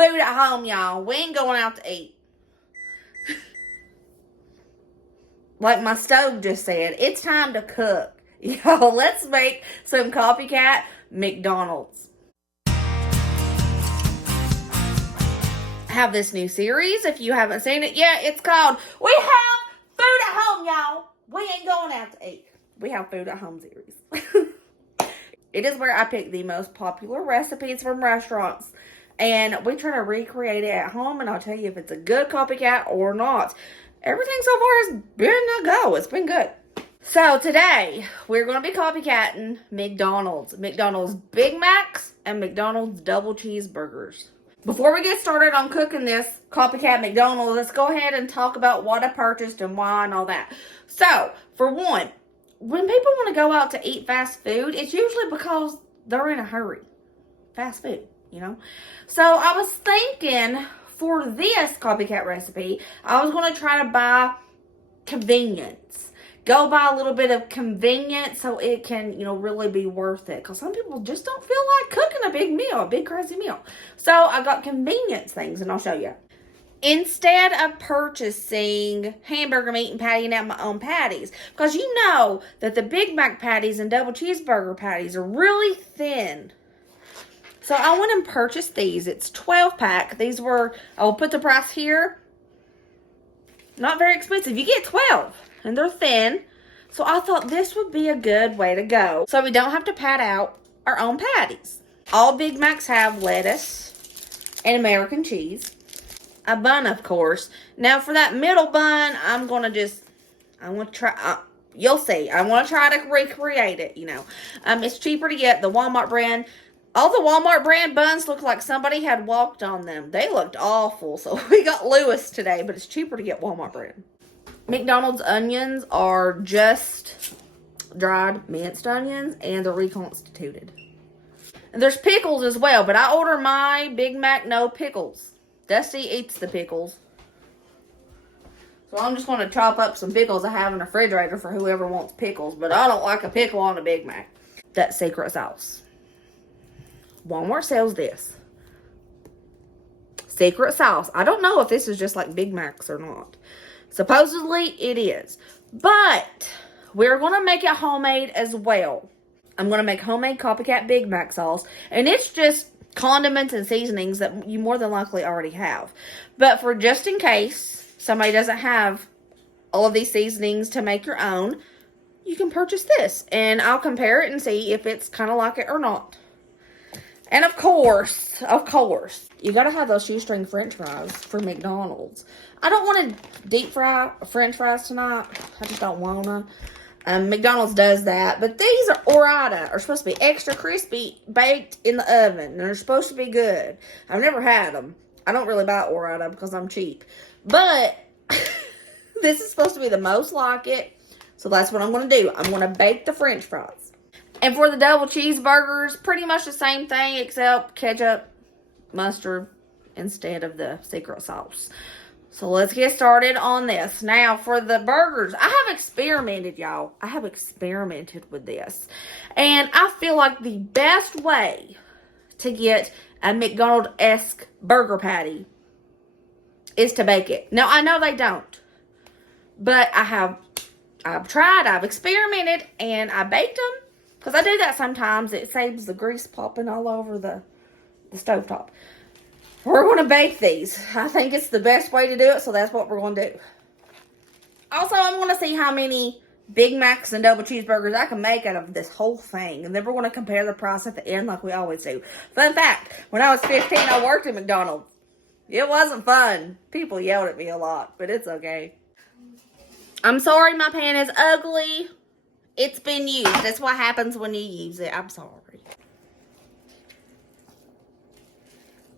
food at home, y'all. We ain't going out to eat. Like my stove just said, it's time to cook. Y'all, let's make some copycat McDonald's. Have this new series. If you haven't seen it yet, it's called We Have Food at Home, y'all. We ain't going out to eat. We Have Food at Home series. It is where I pick the most popular recipes from restaurants, and we try to recreate it at home, and I'll tell you if it's a good copycat or not. Everything so far has been a go. It's been good. So today, we're going to be copycatting McDonald's. McDonald's Big Macs and McDonald's Double Cheeseburgers. Before we get started on cooking this copycat McDonald's, let's go ahead and talk about what I purchased and why and all that. So, for one, when people want to go out to eat fast food, it's usually because they're in a hurry. Fast food, you know? So, I was thinking for this copycat recipe, I was going to try to buy convenience. Go buy a little bit of convenience so it can, really be worth it. Because some people just don't feel like cooking a big meal, a big crazy meal. So I got convenience things, and I'll show you. Instead of purchasing hamburger meat and pattying out my own patties, because you know that the Big Mac patties and double cheeseburger patties are really thin. So I went and purchased these. It's 12-pack. These were, I'll put the price here. Not very expensive. You get 12. And they're thin. So I thought this would be a good way to go. So we don't have to pat out our own patties. All Big Macs have lettuce and American cheese. A bun, of course. Now for that middle bun, I want to try, you'll see. I want to try to recreate it, It's cheaper to get the Walmart brand. All the Walmart brand buns look like somebody had walked on them. They looked awful. So we got Lewis today, but it's cheaper to get Walmart brand. McDonald's onions are just dried minced onions, and they're reconstituted. And there's pickles as well, but I order my Big Mac no pickles. Dusty eats the pickles. So I'm just going to chop up some pickles I have in the refrigerator for whoever wants pickles, but I don't like a pickle on a Big Mac. That's secret sauce. Walmart sells this. Secret sauce. I don't know if this is just like Big Macs or not. Supposedly, it is. But we're going to make it homemade as well. I'm going to make homemade copycat Big Mac sauce. And it's just condiments and seasonings that you more than likely already have. But for just in case somebody doesn't have all of these seasonings to make your own, you can purchase this. And I'll compare it and see if it's kind of like it or not. And of course, you got to have those shoestring french fries for McDonald's. I don't want to deep fry french fries tonight. I just don't want to. McDonald's does that. But these are Ore-Ida. Are supposed to be extra crispy, baked in the oven. And they're supposed to be good. I've never had them. I don't really buy Ore-Ida because I'm cheap. But this is supposed to be the most like it. So that's what I'm going to do. I'm going to bake the french fries. And for the double cheeseburgers, pretty much the same thing except ketchup, mustard instead of the secret sauce. So let's get started on this. Now for the burgers, I have experimented, y'all. I have experimented with this. And I feel like the best way to get a McDonald's-esque burger patty is to bake it. Now I know they don't. But I've tried, I've experimented, and I baked them. Because I do that sometimes. It saves the grease popping all over the stovetop. We're going to bake these. I think it's the best way to do it, so that's what we're going to do. Also, I'm going to see how many Big Macs and double cheeseburgers I can make out of this whole thing. And then we're going to compare the price at the end like we always do. Fun fact, when I was 15, I worked at McDonald's. It wasn't fun. People yelled at me a lot, but it's okay. I'm sorry my pan is ugly. It's been used. That's what happens when you use it. I'm sorry.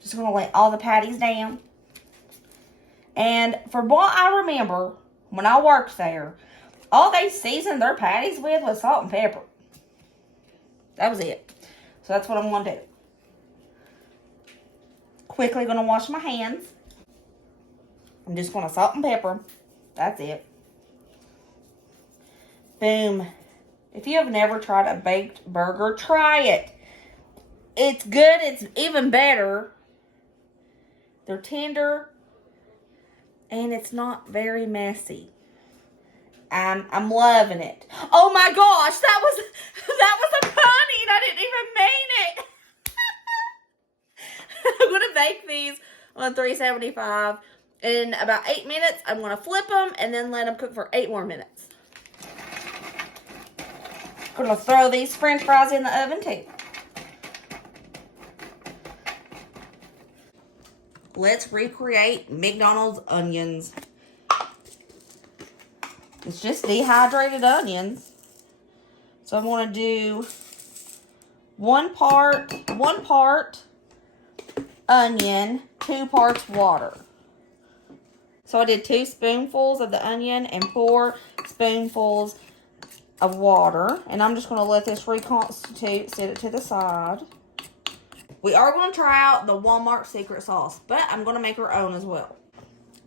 Just going to lay all the patties down. And for what I remember, when I worked there, all they seasoned their patties with was salt and pepper. That was it. So that's what I'm going to do. Quickly going to wash my hands. I'm just going to salt and pepper. That's it. Boom. If you have never tried a baked burger, try it. It's good. It's even better They're tender, and it's not very messy. I'm loving it. Oh my gosh, that was a punny, and I didn't even mean it. I'm gonna bake these on 375 in about 8 minutes. I'm gonna flip them and then let them cook for 8 more minutes. I'm gonna throw these French fries in the oven too. Let's recreate McDonald's onions. It's just dehydrated onions. So I'm going to do one part onion, 2 parts water. So I did 2 spoonfuls of the onion and 4 spoonfuls of water. And I'm just going to let this reconstitute, set it to the side. We are going to try out the Walmart secret sauce, but I'm going to make our own as well.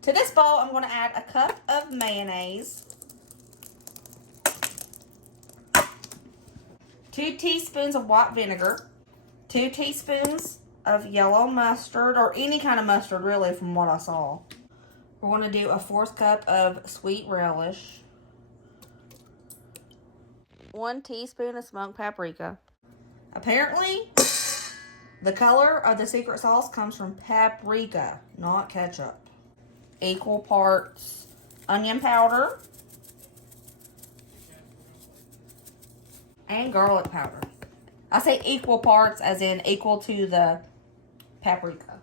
To this bowl, I'm going to add a cup of mayonnaise, 2 teaspoons of white vinegar, 2 teaspoons of yellow mustard, or any kind of mustard really from what I saw. We're going to do a 1/4 cup of sweet relish, 1 teaspoon of smoked paprika. Apparently, the color of the secret sauce comes from paprika, not ketchup. Equal parts onion powder and garlic powder. I say equal parts as in equal to the paprika.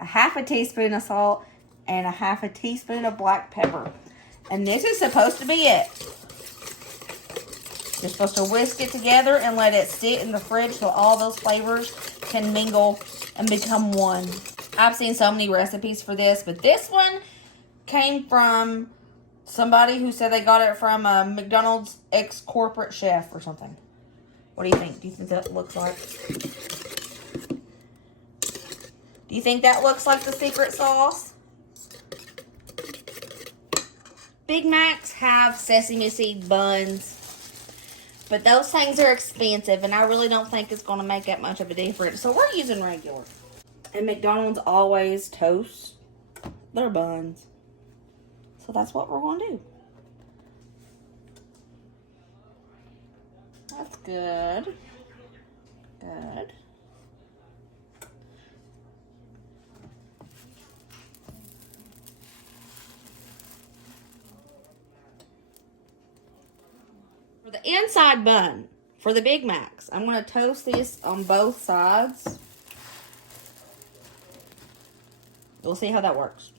A 1/2 teaspoon of salt and a 1/2 teaspoon of black pepper. And this is supposed to be it. You're supposed to whisk it together and let it sit in the fridge so all those flavors can mingle and become one. I've seen so many recipes for this, but this one came from somebody who said they got it from a McDonald's ex-corporate chef or something. What do you think? Do you think that looks like? Do you think that looks like the secret sauce? Big Macs have sesame seed buns, but those things are expensive, and I really don't think it's going to make that much of a difference. So we're using regular. And McDonald's always toasts their buns. So that's what we're going to do. That's good. Good. For the inside bun, for the Big Macs, I'm going to toast this on both sides. We'll see how that works.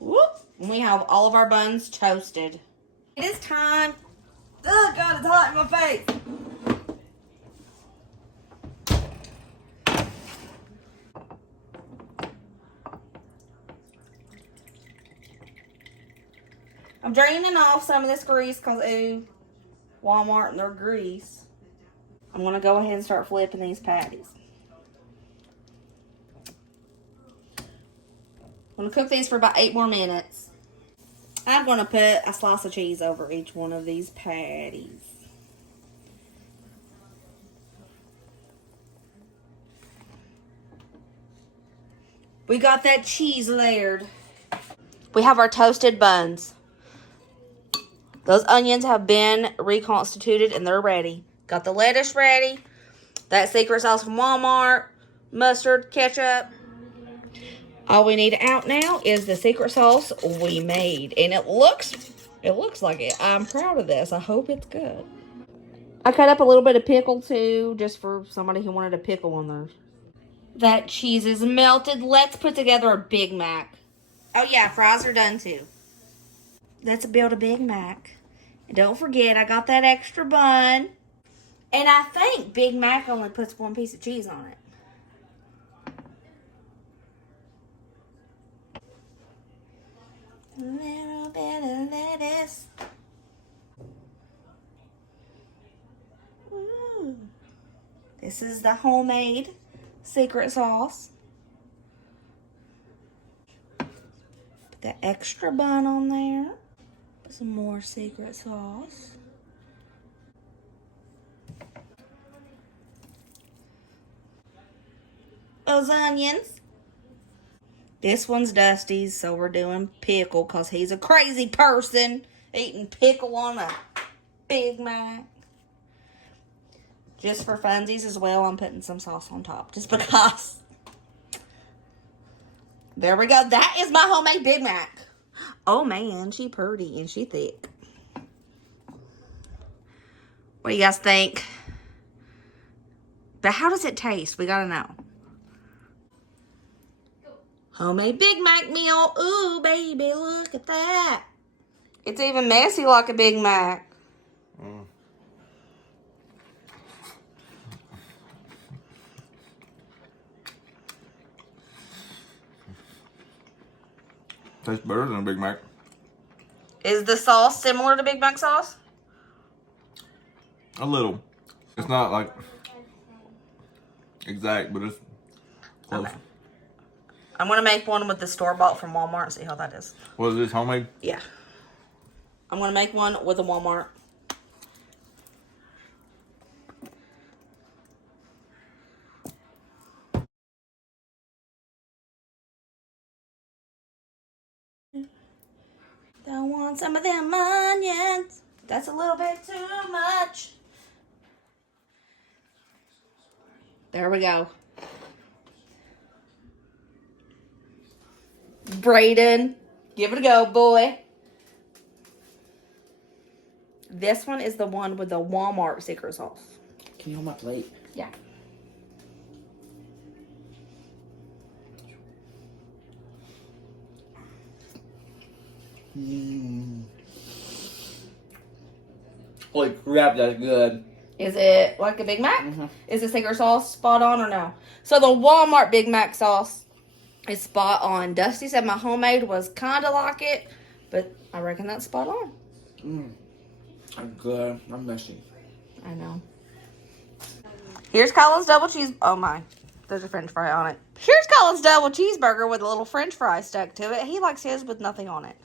Whoop! And we have all of our buns toasted. It is time. Oh God, it's hot in my face. I'm draining off some of this grease because, ooh, Walmart and their grease. I'm going to go ahead and start flipping these patties. I'm going to cook these for about 8 more minutes. I'm going to put a slice of cheese over each one of these patties. We got that cheese layered. We have our toasted buns. Those onions have been reconstituted and they're ready. Got the lettuce ready. That secret sauce from Walmart. Mustard, ketchup. All we need out now is the secret sauce we made. And it looks like it. I'm proud of this. I hope it's good. I cut up a little bit of pickle too, just for somebody who wanted a pickle on theirs. That cheese is melted. Let's put together a Big Mac. Oh yeah, fries are done too. Let's build a Big Mac. And don't forget, I got that extra bun. And I think Big Mac only puts 1 piece of cheese on it. A little bit of lettuce. Ooh. This is the homemade secret sauce. Put the extra bun on there. Put some more secret sauce. those onions. This one's Dusty's, so we're doing pickle because he's a crazy person eating pickle on a Big Mac. Just for funsies as well, I'm putting some sauce on top just because. There we go. That is my homemade Big Mac. Oh man, she pretty and she thick. What do you guys think? But how does it taste? We gotta know. Homemade Big Mac meal. Ooh, baby, look at that. It's even messy like a Big Mac. Tastes better than a Big Mac. Is the sauce similar to Big Mac sauce? A little. It's not like exact, but it's close. Okay. I'm going to make one with the store-bought from Walmart and see how that is. What is this, homemade? Yeah. I'm going to make one with a Walmart. Don't want some of them onions. That's a little bit too much. There we go. Brayden, give it a go, boy. This one is the one with the Walmart secret sauce. Can you hold my plate? Yeah. Holy crap, that's good. Is it like a Big Mac? Is the secret sauce spot on or no? So the Walmart Big Mac sauce is spot on. Dusty said my homemade was kind of like it, but I reckon that's spot on. I'm good. I'm messy. I know. Here's Colin's double cheese. Oh my, there's a French fry on it. Here's Colin's double cheeseburger with a little French fry stuck to it. He likes his with nothing on it.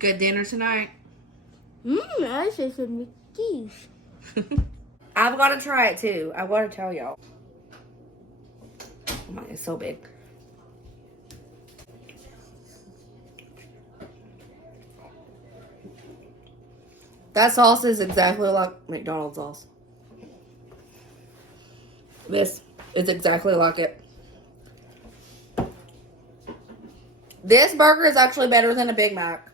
Good dinner tonight. I see some cheese. I've got to try it too. I want to tell y'all. Oh my, it's so big. That sauce is exactly like McDonald's sauce. This is exactly like it. This burger is actually better than a Big Mac.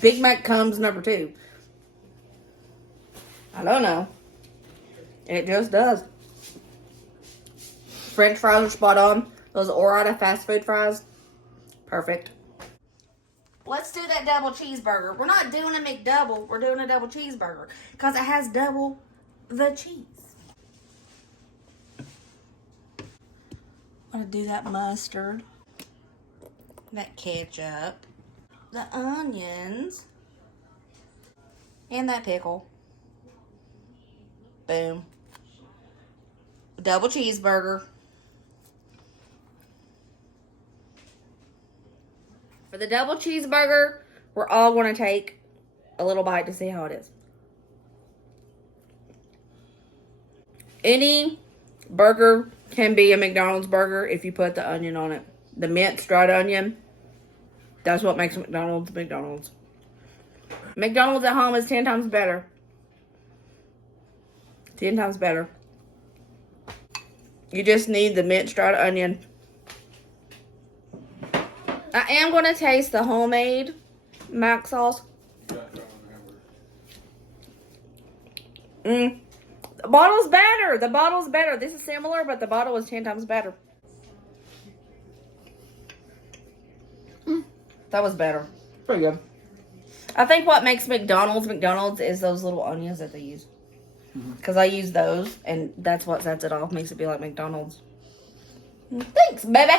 Big Mac comes number 2. I don't know. It just does. French fries are spot on. Those Ore-Ida fast food fries. Perfect. Let's do that double cheeseburger. We're not doing a McDouble. We're doing a double cheeseburger. Because it has double the cheese. I'm going to do that mustard. That ketchup. The onions. And that pickle. Boom. Double cheeseburger. For the double cheeseburger, we're all going to take a little bite to see how it is. Any burger can be a McDonald's burger if you put the onion on it. The minced dried onion, that's what makes McDonald's McDonald's. McDonald's at home is 10 times better. 10 times better. You just need the minced dried onion. I am going to taste the homemade mac sauce. The bottle's better. The bottle's better. This is similar, but the bottle is 10 times better. That was better. Pretty good. I think what makes McDonald's is those little onions that they use. Because I use those, and that's what sets it off. Makes it be like McDonald's. Thanks, baby.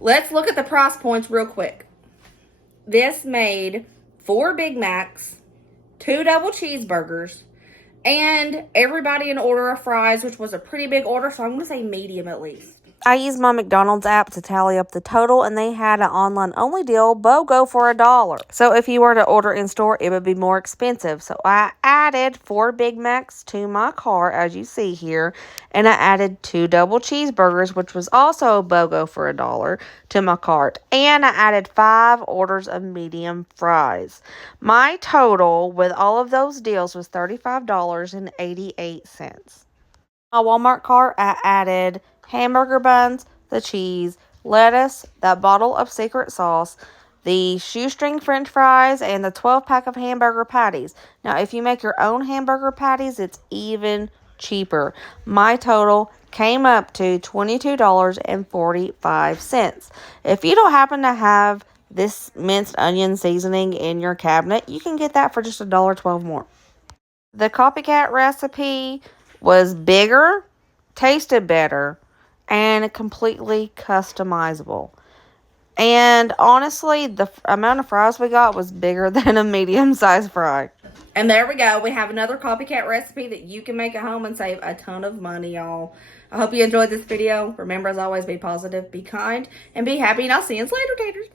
Let's look at the price points real quick. This made 4 Big Macs, 2 double cheeseburgers, and everybody an order of fries, which was a pretty big order, so I'm going to say medium at least. I used my McDonald's app to tally up the total, and they had an online-only deal, BOGO, for $1. So if you were to order in-store, it would be more expensive. So I added 4 Big Macs to my cart, as you see here, and I added 2 double cheeseburgers, which was also BOGO for $1, to my cart. And I added 5 orders of medium fries. My total with all of those deals was $35.88. My Walmart cart, I added hamburger buns, the cheese, lettuce, that bottle of secret sauce, the shoestring french fries, and the 12-pack of hamburger patties. Now, if you make your own hamburger patties, it's even cheaper. My total came up to $22.45. If you don't happen to have this minced onion seasoning in your cabinet, you can get that for just $1.12 more. The copycat recipe was bigger, tasted better, and completely customizable. And honestly, the amount of fries we got was bigger than a medium-sized fry. And there we go. We have another copycat recipe that you can make at home and save a ton of money, y'all. I hope you enjoyed this video. Remember, as always, be positive, be kind, and be happy. And I'll see you later, taters.